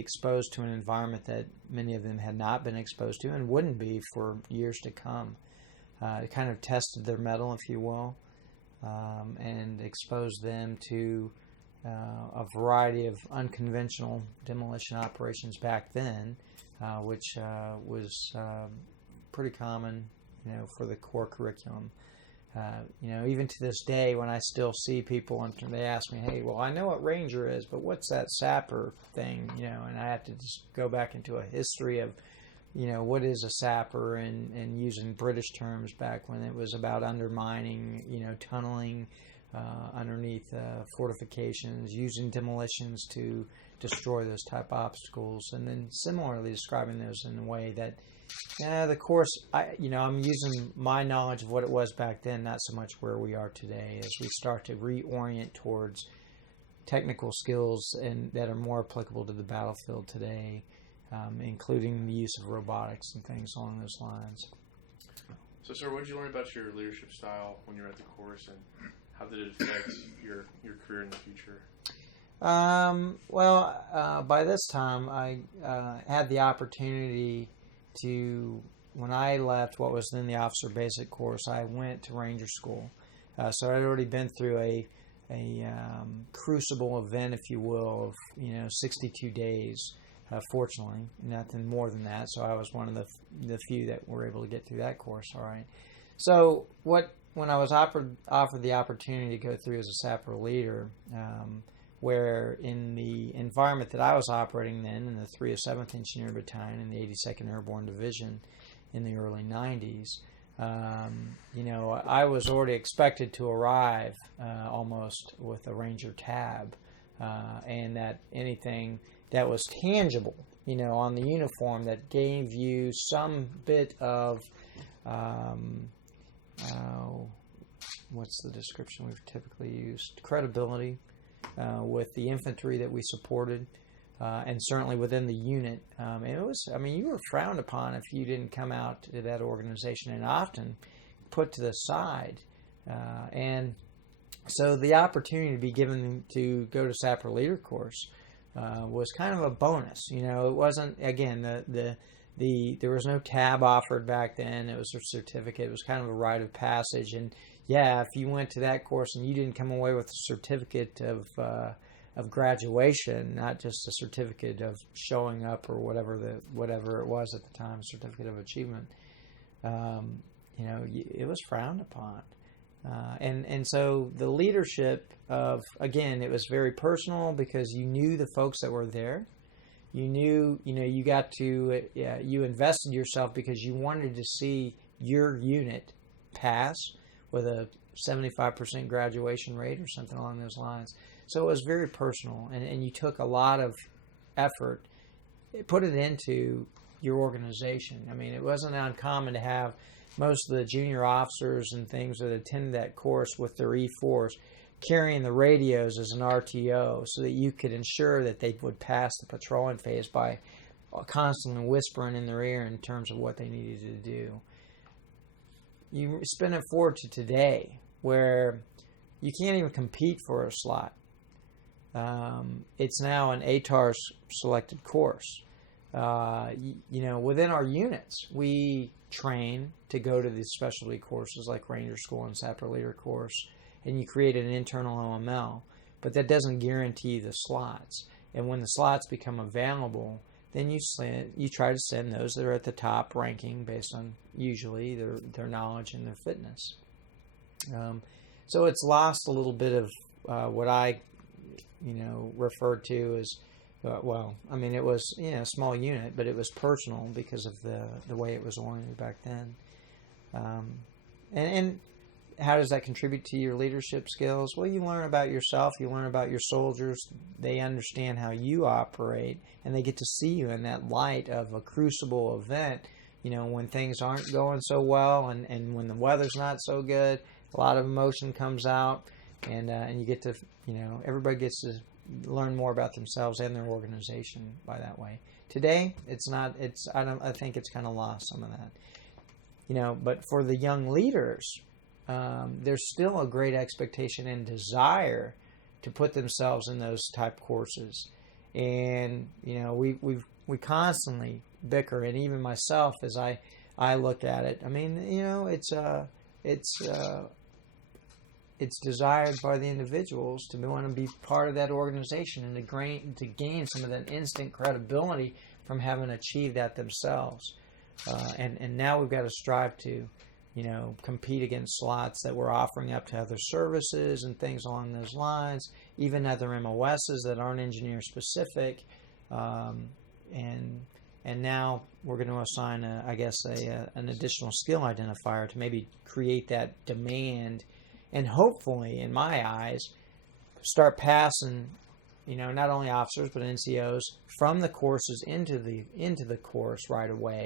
exposed to an environment that many of them had not been exposed to and wouldn't be for years to come. It kind of tested their mettle, if you will, and exposed them to a variety of unconventional demolition operations back then, which was pretty common, for the core curriculum. Even to this day, when I still see people and they ask me, hey, well, I know what Ranger is, but what's that Sapper thing? And I have to just go back into a history of, what is a sapper, and using British terms back when it was about undermining, tunneling underneath fortifications, using demolitions to destroy those type obstacles, and then similarly describing those in a way that, the course, I'm using my knowledge of what it was back then, not so much where we are today, as we start to reorient towards technical skills and that are more applicable to the battlefield today, including the use of robotics and things along those lines. So, sir, what did you learn about your leadership style when you were at the course, and how did it affect your career in the future? By this time, I had the opportunity to, when I left what was then the Officer Basic course, I went to Ranger School. So I'd already been through a crucible event, if you will, of 62 days. Fortunately, nothing more than that. So I was one of the few that were able to get through that course. All right. So when I was offered the opportunity to go through as a Sapper Leader, where in the environment that I was operating then, in the 307th Engineer Battalion in the 82nd Airborne Division in the early 90s, I was already expected to arrive almost with a Ranger tab, and that anything that was tangible, on the uniform that gave you some bit of, what's the description we've typically used? Credibility. With the infantry that we supported, and certainly within the unit. And it was, you were frowned upon if you didn't come out to that organization, and often put to the side. And so the opportunity to be given to go to Sapper Leader Course was kind of a bonus. It wasn't, again, there was no tab offered back then. It was a certificate. It was kind of a rite of passage. And yeah, if you went to that course and you didn't come away with a certificate of graduation, not just a certificate of showing up or whatever it was at the time, certificate of achievement, it was frowned upon. And so the leadership of, again, it was very personal because you knew the folks that were there. You knew, you got to, you invested yourself because you wanted to see your unit pass with a 75% graduation rate or something along those lines. So it was very personal, and you took a lot of effort, put it into your organization. It wasn't uncommon to have most of the junior officers and things that attended that course with their E4s carrying the radios as an RTO so that you could ensure that they would pass the patrolling phase by constantly whispering in their ear in terms of what they needed to do. You spin it forward to today, where you can't even compete for a slot. It's now an ATARS selected course. Within our units, we train to go to these specialty courses like Ranger School and Sapper Leader Course, and you create an internal OML, but that doesn't guarantee the slots. And when the slots become available, then you try to send those that are at the top ranking based on usually their knowledge and their fitness. So it's lost a little bit of what I referred to as it was a small unit, but it was personal because of the way it was oriented back then. And how does that contribute to your leadership skills? Well, you learn about yourself, you learn about your soldiers, they understand how you operate, and they get to see you in that light of a crucible event, when things aren't going so well and when the weather's not so good, a lot of emotion comes out, and you get to, everybody gets to learn more about themselves and their organization by that way. Today, I think it's kind of lost some of that. But for the young leaders, there's still a great expectation and desire to put themselves in those type courses. And we constantly bicker, and even myself as I look at it. I mean, it's desired by the individuals to want to be part of that organization and to gain some of that instant credibility from having achieved that themselves. And now we've got to strive to, compete against slots that we're offering up to other services and things along those lines, even other MOSs that aren't engineer specific. And now we're going to assign, an additional skill identifier to maybe create that demand, and hopefully, in my eyes, start passing, not only officers but NCOs from the courses into the course right away.